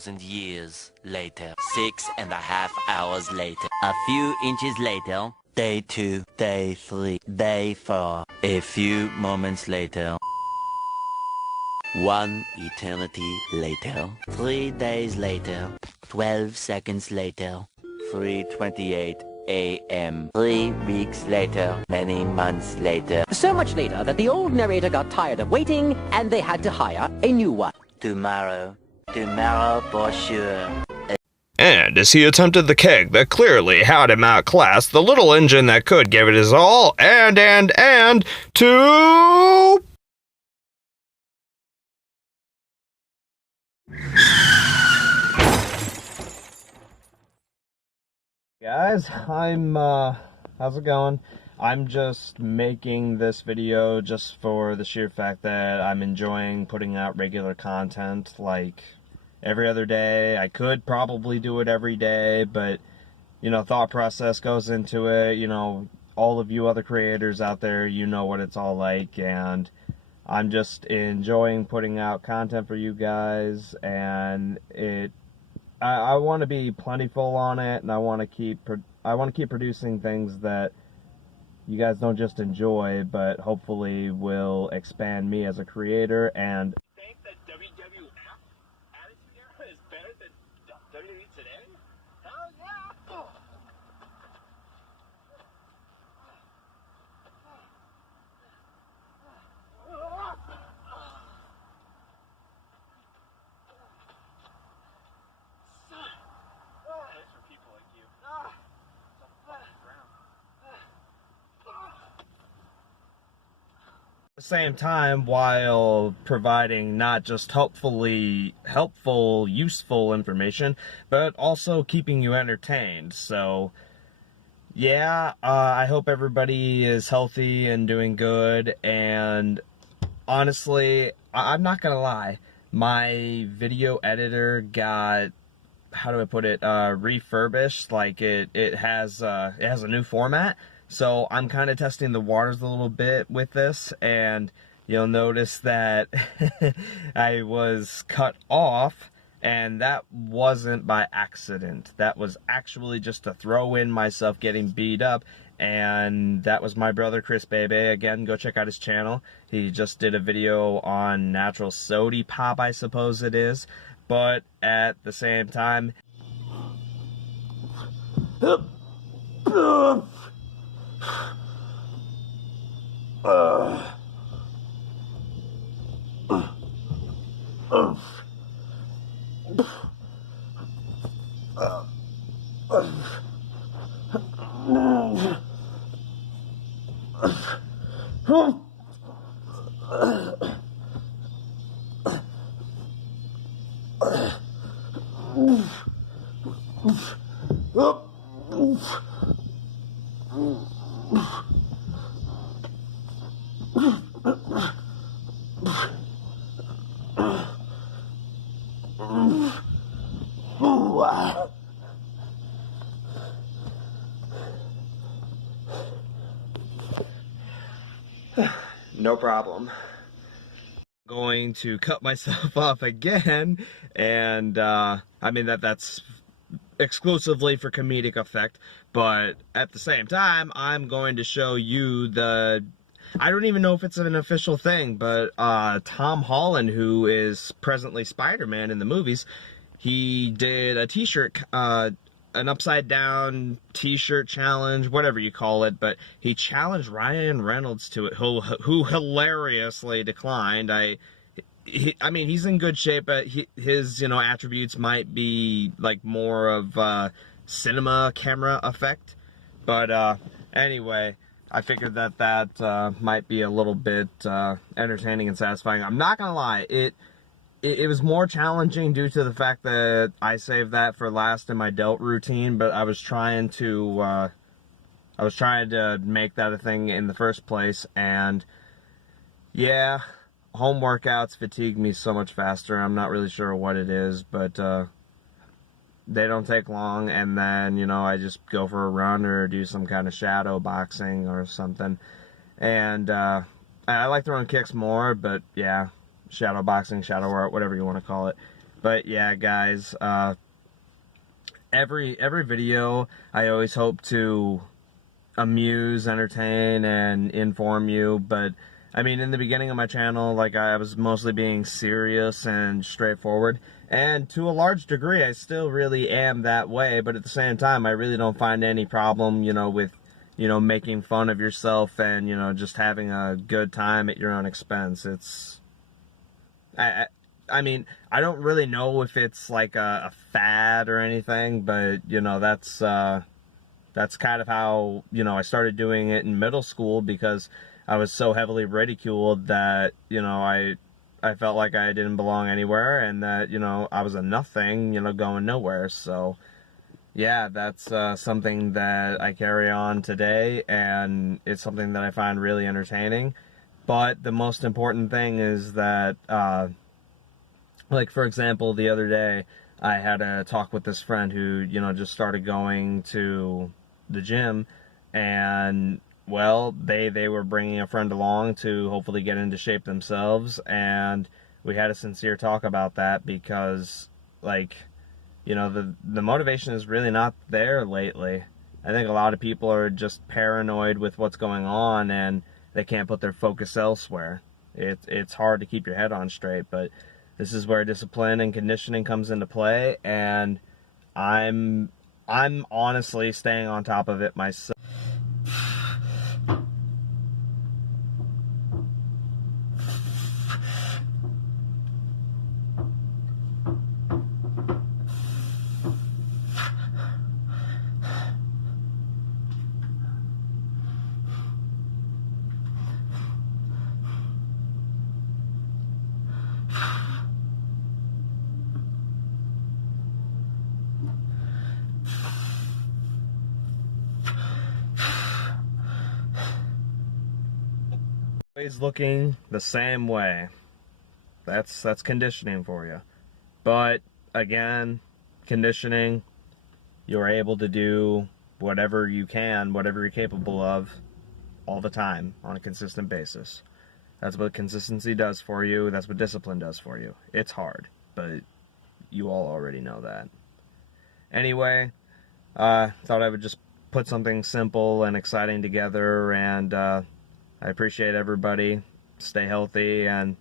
6,000 years later. 6.5 hours later. A few inches later. Day 2, day 3, day 4. A few moments later. 1 eternity later. 3 days later. 12 seconds later. 3:28 a.m. 3 weeks later. Many months later. So much later that the old narrator got tired of waiting and they had to hire a new one. Tomorrow. Tomorrow for sure. And as he attempted the keg that clearly had him outclassed, the little engine that could give it his all, and to... Guys, how's it going? I'm just making this video just for the sheer fact that I'm enjoying putting out regular content, like, every other day. I could probably do it every day, but, you know, thought process goes into it. You know, all of you other creators out there, you know what it's all like, and I'm just enjoying putting out content for you guys, and I want to be plentiful on it, and I want to keep producing things that you guys don't just enjoy, but hopefully will expand me as a creator. And think that WWF Attitude Era is better than WWE today? Hell yeah! That's for people like you. At the same time, while providing not just helpful, useful information, but also keeping you entertained. So, yeah, I hope everybody is healthy and doing good, and honestly, I'm not gonna lie, my video editor got, how do I put it, refurbished. Like, it has a new format. So I'm kind of testing the waters a little bit with this, and you'll notice that I was cut off, and that wasn't by accident. That was actually just to throw in myself getting beat up, and that was my brother Chris Bebe. Again, go check out his channel. He just did a video on natural sody pop, I suppose it is, but at the same time... No problem. Going to cut myself off again, and I mean that's exclusively for comedic effect, but at the same time I'm going to show you the, I don't even know if it's an official thing, but Tom Holland, who is presently Spider-Man in the movies, he did a t-shirt, an upside down t-shirt challenge, whatever you call it, but he challenged Ryan Reynolds to it, who hilariously declined. I mean, he's in good shape, but his, you know, attributes might be like more of cinema camera effect. But anyway, I figured that might be a little bit entertaining and satisfying. I'm not gonna lie, it was more challenging due to the fact that I saved that for last in my delt routine, but I was trying to make that a thing in the first place, and yeah, home workouts fatigue me so much faster. I'm not really sure what it is, but they don't take long, and then, you know, I just go for a run or do some kind of shadow boxing or something. And I like throwing kicks more, but yeah, shadow boxing, shadow art, whatever you want to call it. But yeah, guys, every video I always hope to amuse, entertain, and inform you, but I mean, in the beginning of my channel, like, I was mostly being serious and straightforward, and to a large degree I still really am that way, but at the same time I really don't find any problem, you know, with, you know, making fun of yourself and, you know, just having a good time at your own expense. It's I mean, I don't really know if it's like a fad or anything, but, you know, that's kind of how, you know, I started doing it in middle school, because I was so heavily ridiculed that, you know, I felt like I didn't belong anywhere, and that, you know, I was a nothing, you know, going nowhere. So yeah, that's something that I carry on today, and it's something that I find really entertaining. But the most important thing is that, like, for example, the other day I had a talk with this friend who, you know, just started going to the gym, and, well, they were bringing a friend along to hopefully get into shape themselves, and we had a sincere talk about that, because, like, you know, the motivation is really not there lately. I think a lot of people are just paranoid with what's going on, and they can't put their focus elsewhere. It's hard to keep your head on straight, but this is where discipline and conditioning comes into play, and I'm honestly staying on top of it myself. Always looking the same way. That's conditioning for you. But again, conditioning, you're able to do whatever you can, whatever you're capable of, all the time, on a consistent basis. That's what consistency does for you. That's what discipline does for you. It's hard, but you all already know that. Anyway, thought I would just put something simple and exciting together, and I appreciate everybody. Stay healthy, and